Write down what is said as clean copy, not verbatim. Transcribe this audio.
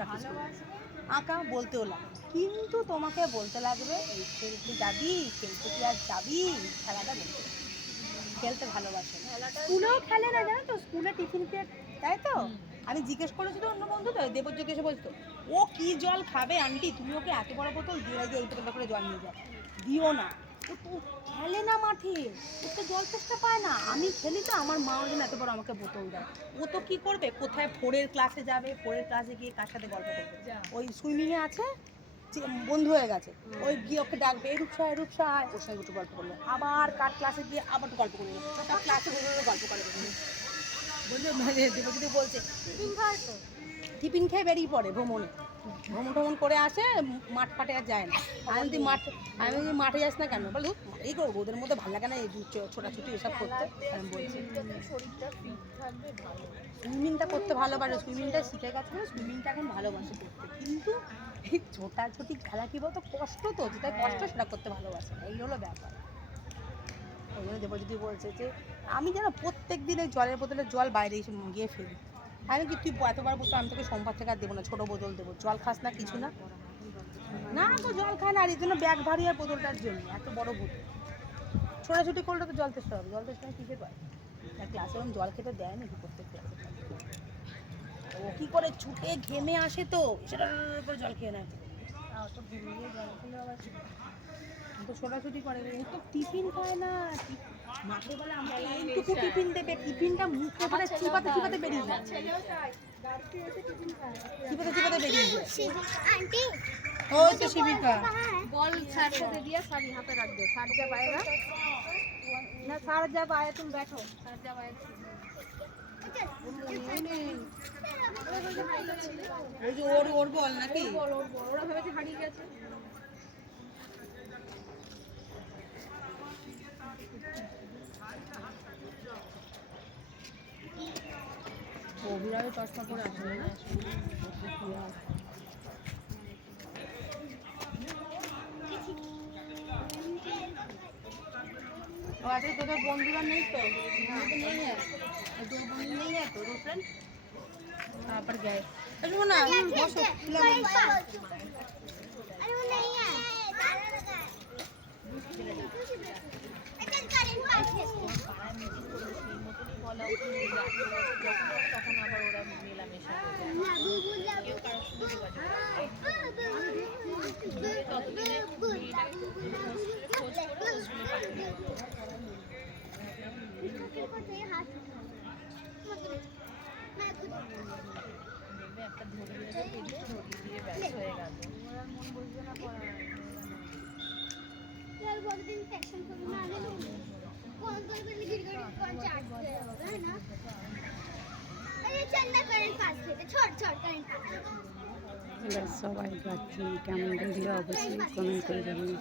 Practice করবে, আঁকা বলতেও লাগবে, কিন্তু তোমাকে বলতে লাগবে এই খেলতে যাবি, খেলতে কি আর যাবি, খেলাটা বলতে লাগবে। খেলতে ভালোবাসে, স্কুলেও খেলে না জানো তো, স্কুলে টিফিন খেয়ে, তাই তো। আমি জিজ্ঞেস করেছি তো অন্য বন্ধু, তো দেবর জিজ্ঞেসে বলতো ও কি জল খাবে আন্টি, তুমি ওকে এত বড় বোতল দিয়ে এই বোতলটা করে জল নিয়ে যাও, দিও না, ও তো খেলে না মাঠে, ও তো জল চেষ্টা পায় না। আমি খেলি তো, আমার মা ওই জন্য এত বড় আমাকে বোতল দেয়। ও তো কী করবে, কোথায় ফোরের ক্লাসে যাবে, ফোরের ক্লাসে গিয়ে কার সাথে গল্প করবে, ওই সুইমিংয়ে আছে, বন্ধু হয়ে গেছে, ওই গিয়ে ওকে ডাকবে এই রূপসায় রূপসায়, ওর সঙ্গে একটু গল্প করলো, আবার কার ক্লাসে গিয়ে আবার একটু গল্প করলো, তার ক্লাসে গল্প করে বলছে, মানে দেবজিৎ বলছে টিফিন খেয়ে বেরিয়ে পড়ে ভ্রমণ টমন করে আসে, মাঠ ফাটে আর যায় না। আমি যদি মাঠে যাস না কেন, বল এই করবো, ওদের মধ্যে ভালো লাগে না এই ছোটাছুটি এসব করতে। আমি বলছি সুইমিংটা করতে ভালোবাসে, সুইমিংটা শিখে গেছে, সুইমিংটা এখন ভালোবাসে করতে, কিন্তু এই ছোটাছুটি খেলা কি বলতো কষ্ট, তো যেটা কষ্ট সেটা করতে ভালোবাসে না, এই হলো ব্যাপার। ওই জন্য দেবজ্যোতি বলছে যে আমি যেন প্রত্যেক দিন এই জলের বোতলে জল বাইরে এসে গিয়ে ফেলি। আমি কি তুই এতবার বলতো, আমি তোকে সোমবার থেকে আর দেবো না, ছোটো বোতল দেবো, জল খাস না কিছু না, না তো জল খায় না, আর এই জন্য ব্যাগ ভারী আর বোতলটার জন্য এত বড় বোতল, ছোটাছুটি করলে তো জল তেষ্টা হবে, জল তেষ্টা কিসে পায়, আর ক্লাসে এরকম জল খেতে দেয় নাকি প্রত্যেক ক্লাসে, ও কী করে ছুটে ঘেমে আসে তো সেটার উপরে জল খেয়ে নেয়, অত ঘুমিয়ে জল খেলে আবার তো ছোটাছুটি করে, ও তো টিফিন খায় না, মাকে বলে আমার এইটুকু টিফিন দেবে, টিফিনটা মুখে করে চিবাতে চিবাতে বেরিয়ে যায়, চিবাতে চিবাতে বেরিয়ে যায়। ওই তো শিবিকা বল স্যার से दे दिया, सर यहाँ पे रख दो, सर जब आएगा ना, सर जब आए तुम बैठो, सर जब आए ওই যে ওর বল নাকি, ওরা ভেবেছে হারিয়ে গেছে। অভিরাজে চশমা পরে আছে না, ও আজকে তোদের বন্ধুরা নেই তো, বন্ধু নেই है, दो बंधु नहीं है तो दो फ्रेंड कहाँ पर गए, सुनो ना बसो अरे वो नहीं है, ताला लगा है। তখন আবার ওরা মেলামেশা একটা ধরিয়ে দিয়ে ব্যস্ত হয়ে গেল, ওরা মন বুঝবে না পড়া यार बहुत दिन सेक्शन को बना ले लो, कौन कौन कर गिर गई, कौन चाट है ना, अरे चंदा करंट पास थे, छोड़ छोड़ करंट पास। সবাই পাচ্ছি কেমন ভিডিও অবশ্যই কমেন্ট করে জানিয়ে।